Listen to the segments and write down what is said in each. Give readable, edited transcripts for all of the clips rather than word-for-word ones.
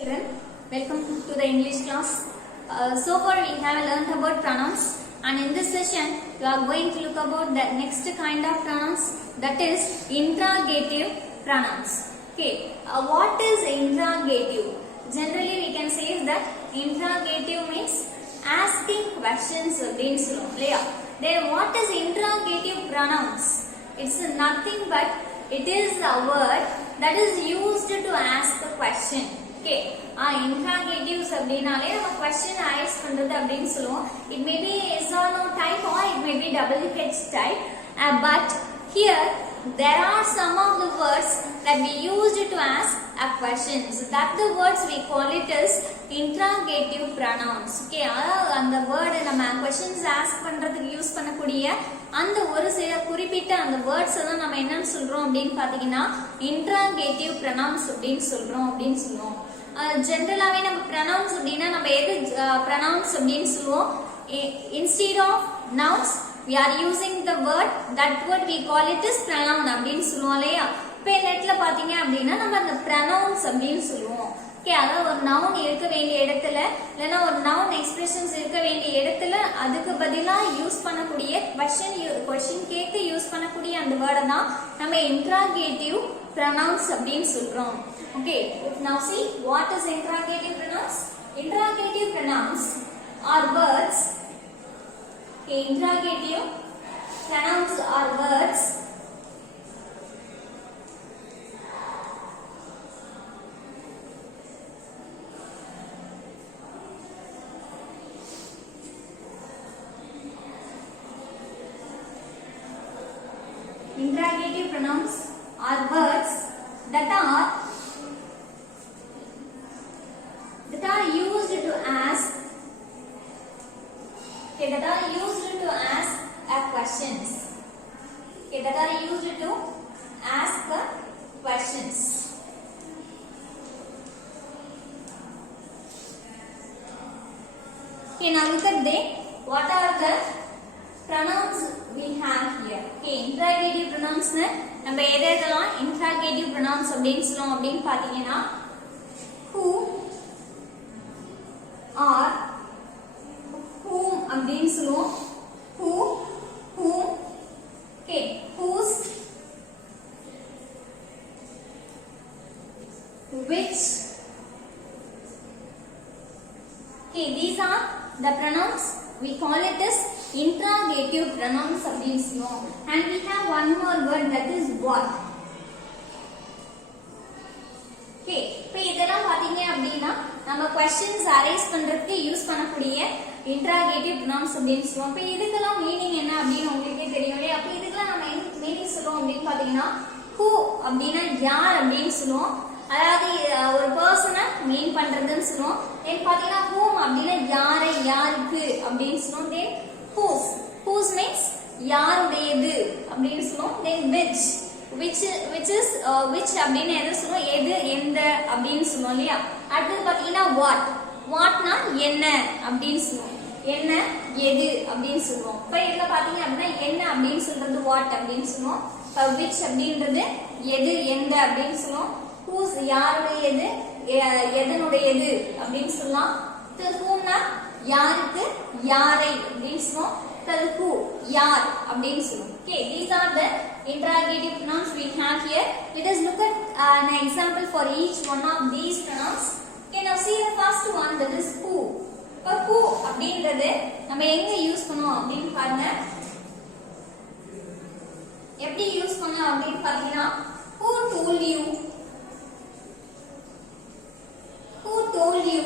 Children, welcome to the English class. So far we have learned about pronouns, and in this session we are going to look about the next kind of pronouns, that is interrogative pronouns. Okay, what is interrogative? Generally we can say that interrogative means asking questions. Then what is interrogative pronouns? It's nothing but it is a word that is used to ask a question. Okay, interrogatives அப்படினாலே நம்ம question ask பண்றது அப்படினு சொல்லுவோம். It may be yes or no type or it may be WH type. But here there are some of the words that we used to ask a question. So that the words we call it as interrogative pronouns. Okay, அந்த word நம்ம questions ask பண்றதுக்கு யூஸ் பண்ணக்கூடிய அந்த ஒரு சில குறிப்பிட்ட அந்த வேர்ட்ஸ் எல்லாம் நம்ம என்னன்னு சொல்றோம் அப்படினு பாத்தீங்கன்னா interrogative pronouns அப்படினு சொல்லுவோம். ஜெனரலாவே நம்ம pronouns அப்படினா நம்ம எது pronouns அப்படினு சொல்லுவோம். Instead of nouns we are using the word, that word we call it as pronoun அப்படினு சொல்லுவோம் இல்லையா. இப்போ நெட்ல பாத்தீங்க அப்படினா நம்ம அந்த pronouns அப்படினு சொல்லுவோம். ஓகே, அதாவது ஒரு noun இருக்க வேண்டிய இடத்துல இல்லனா ஒரு noun expressions இருக்க வேண்டிய இடத்துல அதுக்கு பதிலா யூஸ் பண்ணக்கூடிய question கேக்க யூஸ் பண்ணக்கூடிய அந்த வேர்ட தான் நம்ம interrogative pronouns அப்படினு சொல்றோம். Okay, now see what is interrogative pronouns? Interrogative pronouns are words. Okay, interrogative pronouns are words interrogative pronouns are words that are used to ask questions. Okay, that are used to ask questions. Okay, now look at what are the pronouns we have here. Okay, interrogative pronouns நம்ம எதெல்லாம் interrogative pronouns அப்படினு சொல்றோம் அப்படினு பாத்தீங்கன்னா who or whom அப்படினு சொல்லுவோம். who, whom, okay, whose, which. Okay, these are the pronouns we call it as interrogative pronouns அப்படினு சொல்லுவோம். And we have one more word, that is what. Okay, இப்போ இதெல்லாம் பாத்தீங்க அப்படினா நம்ம questions arise பண்றதுக்கு யூஸ் பண்ணக்கூடிய interrogative pronouns அப்படினு சொல்லுவோம். இப்போ இதுக்கெல்லாம் மீனிங் என்ன அப்படினு உங்களுக்கே தெரியும் இல்லையா. அப்ப இதுக்கெல்லாம் நம்ம என்ன மீனிங் சொல்றோம் அப்படினு பாத்தீங்கன்னா who அப்படினா யார் அப்படினு சொல்லுவோம். அதாவது ஒரு பர்சனை மீன் பண்றதுன்னு சொல்லுவோம். தென் பாத்தீங்கன்னா whom அப்படினா யாரை யாருக்கு அப்படினு சொல்லுவோம். தென் whose means யாருடையது அப்படினு சொல்லுவோம். தென் which அப்படினு எதை சொல்லுவோம், எது எந்த அப்படினு சொல்லுவோம் இல்லையா. அடுத்து பாத்தீங்கன்னா whatனா என்ன அப்படினு சொல்லுவோம். என்ன எது அப்படினு சொல்லுவோம். இப்போ இதுல பாத்தீங்க அப்படினா என்ன அப்படினு சொல்றது what அப்படினு சொல்லுவோம். இப்போ which அப்படின்றது எது எந்த அப்படினு சொல்லுவோம். whose யாருடையது எதனுடையது அப்படினு சொல்லலாம். whomனா யாருக்கு யாரை அப்படினு சொல்லுவோம். who யார் அப்படினு சொல்லுவோம். Okay, these are the interrogative pronouns we have here. Let us look at an example for each one of these pronouns. Okay, now see the first one, that is who. இப்போ who அப்படின்றது நம்ம எங்க யூஸ் பண்ணுவோம் அப்படினு பாருங்க. எப்படி யூஸ் பண்ணலாம் அப்படினு பாத்தீங்கன்னா who told you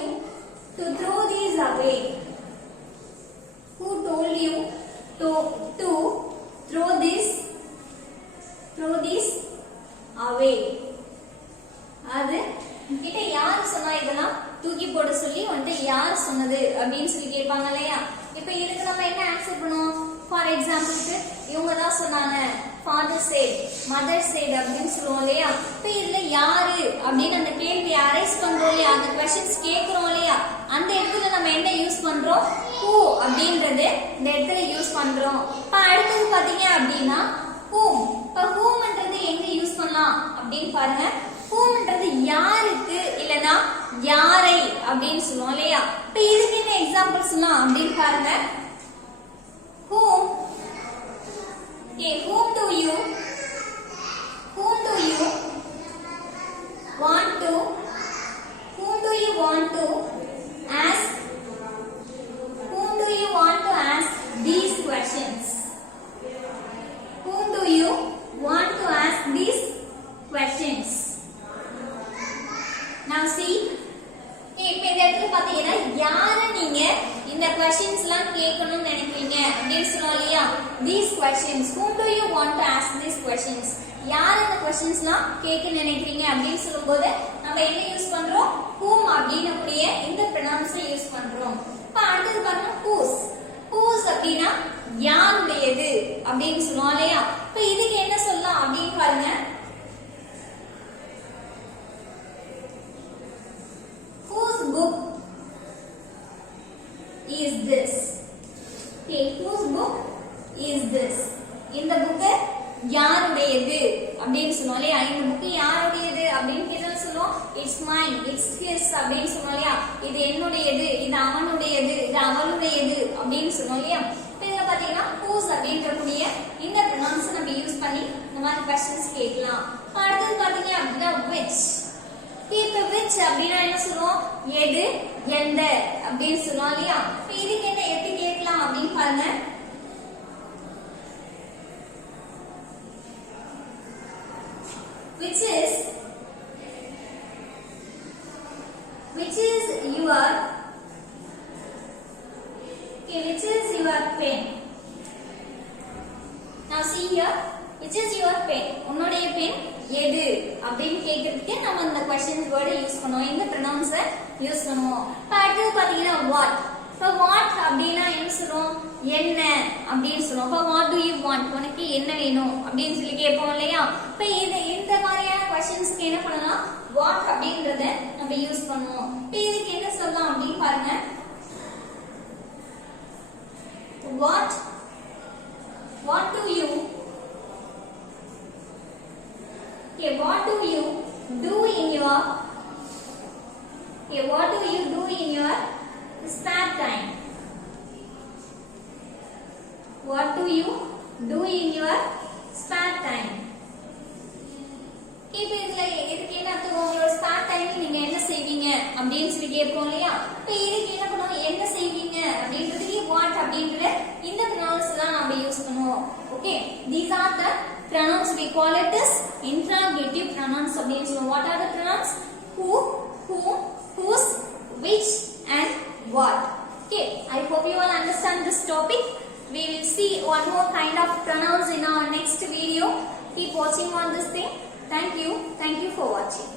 to throw these away. Who told you to throw this away. அது கிட்ட யார் சொன்னா இதெல்லாம் தூக்கி போட சொல்லி வந்து யார் சொன்னது அப்படினு சொல்லி கேட்பாங்க இல்லையா. இப்போ இதுக்கு நம்ம என்ன ஆன்சர் பண்ணுவோம். ஃபார் எக்ஸாம்பிளுக்கு இவங்க தான் சொன்னாங்க, father said, mother said அப்படினு சொல்லுவோம் இல்லையா. இப்போ இதுல யாரு அப்படினு அந்த கேள்வி அரைஸ் பண்றோம் இல்லையா, அந்த क्वेश्चंस கேக்குறோம் இல்லையா, அந்த இடத்துல நம்ம என்ன யூஸ் பண்றோம், who அப்படின்றது இந்த இடத்துல யூஸ் பண்றோம். இப்போ அடுத்து பாத்தீங்க அப்படினா whom. இப்போ whomன்றது எங்க யூஸ் பண்ணலாம் அப்படினு பாருங்க. whomன்றது யாருக்கு இல்லனா யாரை அப்படினு சொல்லுவோம் இல்லையா? இப்போ இதுக்கு என்ன எக்ஸாம்பிள்ஸ்லாம் அப்படினு பாருங்க. whom, okay, whom do you want to ask, whom do you want to ask these questions? Whom do you want to ask these questions? Now see, இப்போ இந்த இடத்துல பாத்தீங்கன்னா யார நீங்க இந்த क्वेश्चंसலாம் கேட்கணும்னு நினைக்கிறீங்க அப்படினு சொல்றோம் இல்லையா? These questions, whom do you want to ask these questions? யார இந்த क्वेश्चंसலாம் கேட்க நினைக்கிறீங்க அப்படினு சொல்லும்போது நம்ம என்ன யூஸ் பண்றோம்? whom அப்படினக்கூடிய இந்த pronouns யூஸ் பண்றோம். இப்போ அடுத்து பாருங்க whose அப்படினா யாருடையது அப்படினு சொல்றோம் இல்லையா? இப்போ இதுக்கு என்ன சொல்லலாம் அப்படினு பாருங்க. Whose book is this? Okay, whose book is this? இந்த புக் யாருடையது அப்படினு சொல்றோம் இல்லையா? இந்த புக் யாருடையது அப்படினு கேட்டா சொல்லுவோம் it's mine, it's his அப்படினு சொல்றோம் இல்லையா? இது என்னுடையது, இது அவனுடையது, இது அவளுடையது அப்படினு சொல்றோம் இல்லையா? இதுல பாத்தீங்கன்னா whose அப்படின்றக்கூடிய இந்த pronouns நம்ம யூஸ் பண்ணி இந்த மாதிரி क्वेश्चंस கேட்கலாம். அடுத்து பாத்தீங்க அப்படினா which. இப்போ which அப்படினா என்ன சொல்றோம்? எது, எந்த அப்படினு சொல்றோம் இல்லையா? இப்போ இதுக்கு என்ன எப்படி கேட்கலாம் அப்படினு பாருங்க. which is your, okay, which is your pen? Now see here, which is your pen? உன்னுடைய பென் எது அப்படினு கேக்குறதுக்கு நம்ம இந்த क्वेश्चंस வேர்ட் யூஸ் பண்ணுவோம், இந்த pronouns யூஸ் பண்ணுவோம். இப்போ அடுத்து பாத்தீங்கன்னா what. இப்போ what அப்படினா என்ன சொல்றோம்? என்ன அப்படினு சொல்றோம். இப்போ what do you want? உனக்கு என்ன வேணும் அப்படினு சொல்லி கேட்போம் இல்லையா? இப்போ இந்த மாதிரியான क्वेश्चंஸ்க்கு என்ன பண்ணலாம்? what அப்படின்றத நம்ம யூஸ் பண்ணுவோம். இப்போ இதுக்கு என்ன சொல்லலாம் அப்படினு பாருங்க. what do you, okay, what do you do in your, okay, what do you do in your spare time? What do you do in your spare time? இப்போ இதுக்கு என்ன அர்த்தம்? உங்களோட ஸ்பேர் டைம் நீங்க என்ன செய்வீங்க அப்படினு சொல்லி கேட்போம் இல்லையா? இப்போ இதுக்கு என்ன பண்ணுவோம்? என்ன செய்வீங்க அப்படின்றதுக்கு what அப்படின்ற இந்த pronouns தான் நம்ம யூஸ் பண்ணுவோம். Okay, these are the pronouns, we call it as interrogative pronouns அப்படினு சொல்லுவோம். What are the pronouns? who, whom, whose, which and what. Okay, I hope you all understand this topic. We will see one more kind of pronouns in our next video. Keep watching on this thing. Thank you for watching.